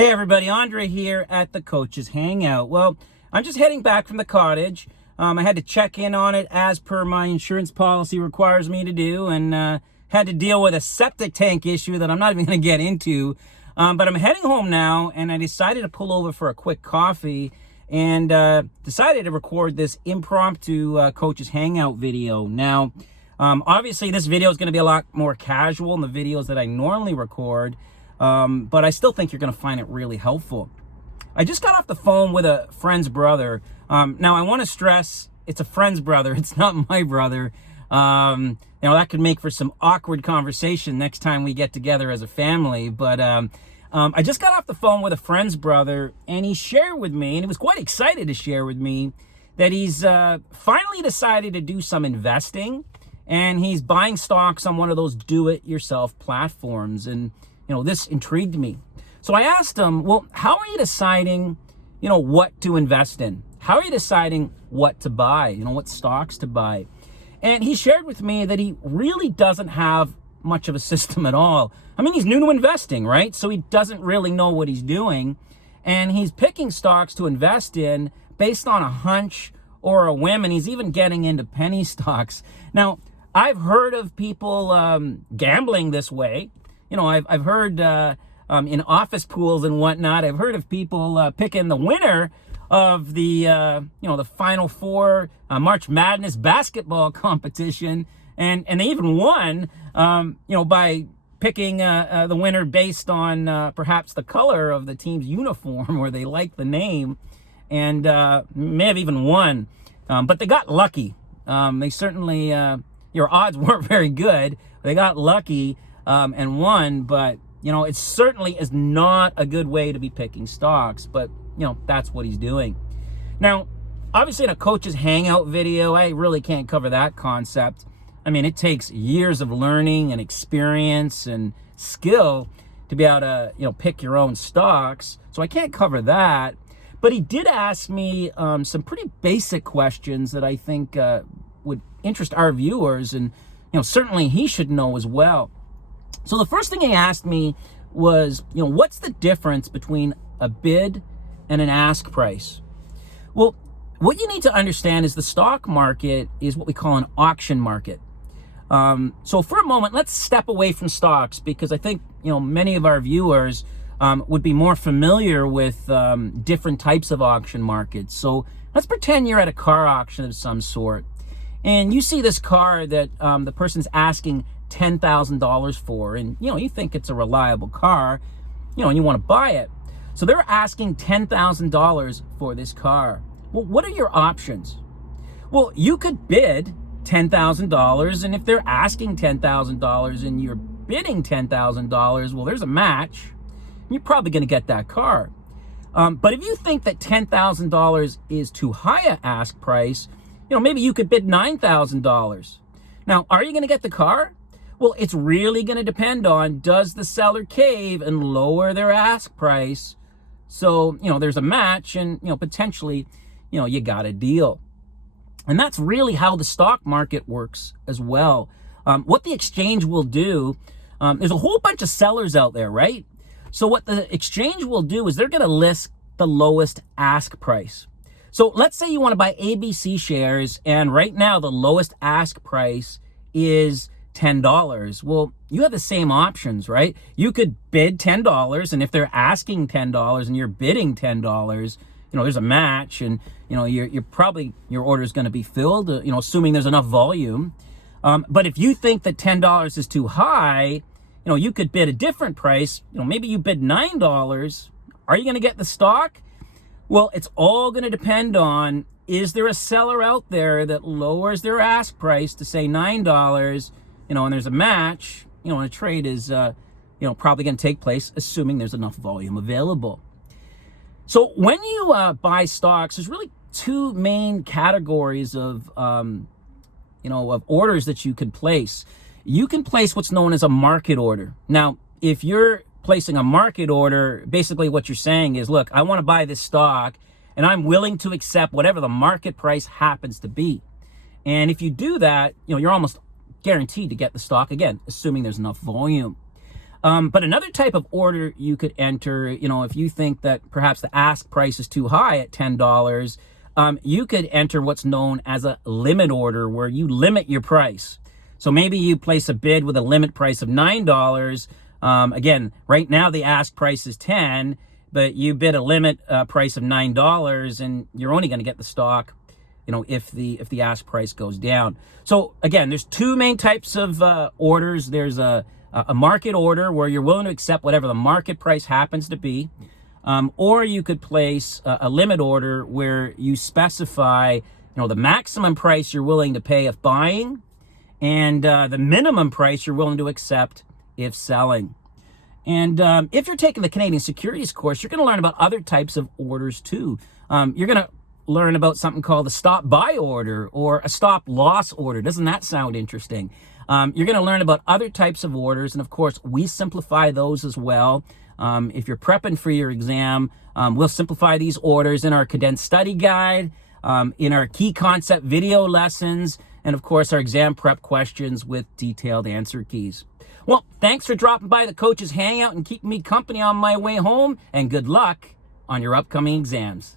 Hey everybody, Andre here at the Coaches Hangout. Well, I'm just heading back from the cottage. I had to check in on it as per my insurance policy requires me to do, and had to deal with a septic tank issue that I'm not even going to get into. But I'm heading home now, and I decided to pull over for a quick coffee and decided to record this impromptu Coaches Hangout video. Now, obviously this video is going to be a lot more casual than the videos that I normally record. But I still think you're going to find it really helpful. I just got off the phone with a friend's brother. Now, I want to stress it's a friend's brother. It's not my brother. That could make for some awkward conversation next time we get together as a family. But I just got off the phone with a friend's brother, and he shared with me, and he was quite excited to share with me, that he's finally decided to do some investing, and he's buying stocks on one of those do-it-yourself platforms. And this intrigued me. So I asked him, well, how are you deciding, what to invest in? How are you deciding what to buy, what stocks to buy? And he shared with me that he really doesn't have much of a system at all. I mean, he's new to investing, right? So he doesn't really know what he's doing. And he's picking stocks to invest in based on a hunch or a whim. And he's even getting into penny stocks. Now, I've heard of people gambling this way. I've heard in office pools and whatnot, I've heard of people picking the winner of the, the Final Four March Madness basketball competition. And they even won, by picking the winner based on perhaps the color of the team's uniform, or they like the name, and may have even won. But they got lucky. They certainly, your odds weren't very good. They got lucky. And won, but, it certainly is not a good way to be picking stocks, but, that's what he's doing. Now, obviously in a Coach's Hangout video, I really can't cover that concept. I mean, it takes years of learning and experience and skill to be able to, pick your own stocks, so I can't cover that. But he did ask me some pretty basic questions that I think would interest our viewers, and, certainly he should know as well. So the first thing he asked me was, what's the difference between a bid and an ask price? Well, what you need to understand is the stock market is what we call an auction market. So for a moment, let's step away from stocks, because I think, many of our viewers would be more familiar with different types of auction markets. So let's pretend you're at a car auction of some sort, and you see this car that the person's asking $10,000 for, and you think it's a reliable car, and you want to buy it. So they're asking $10,000 for this car. Well, what are your options? Well, you could bid $10,000, and if they're asking $10,000 and you're bidding $10,000, well, there's a match. You're probably going to get that car. But if you think that $10,000 is too high a ask price, maybe you could bid $9,000. Now, are you going to get the car? Well, it's really going to depend on, does the seller cave and lower their ask price? So, there's a match, and, potentially, you got a deal. And that's really how the stock market works as well. What the exchange will do, there's a whole bunch of sellers out there, right? So what the exchange will do is they're going to list the lowest ask price. So let's say you want to buy ABC shares, and right now the lowest ask price is $10. Well, you have the same options, right? You could bid $10, and if they're asking $10 and you're bidding $10, there's a match, and you're probably, your order is going to be filled, assuming there's enough volume. But if you think that $10 is too high, you could bid a different price. Maybe you bid $9. Are you going to get the stock? Well, it's all going to depend on, is there a seller out there that lowers their ask price to say $9, and there's a match, and a trade is, probably going to take place, assuming there's enough volume available. So when you buy stocks, there's really two main categories of, of orders that you can place. You can place what's known as a market order. Now, if you're placing a market order, basically what you're saying is, look, I want to buy this stock, and I'm willing to accept whatever the market price happens to be. And if you do that, you're almost guaranteed to get the stock, again, assuming there's enough volume. But another type of order you could enter, if you think that perhaps the ask price is too high at $10, you could enter what's known as a limit order, where you limit your price. So maybe you place a bid with a limit price of $9. Again, right now the ask price is $10, but you bid a limit price of $9, and you're only going to get the stock, if the ask price goes down. So again, there's two main types of orders. There's a market order, where you're willing to accept whatever the market price happens to be, or you could place a limit order where you specify, the maximum price you're willing to pay if buying, and the minimum price you're willing to accept if selling. And if you're taking the Canadian Securities Course, you're going to learn about other types of orders too. You're going to learn about something called a stop buy order or a stop loss order. Doesn't that sound interesting? You're going to learn about other types of orders, and of course, we simplify those as well. If you're prepping for your exam, we'll simplify these orders in our condensed study guide, in our key concept video lessons, and of course, our exam prep questions with detailed answer keys. Well, thanks for dropping by the Coach's Hangout and keeping me company on my way home, and good luck on your upcoming exams.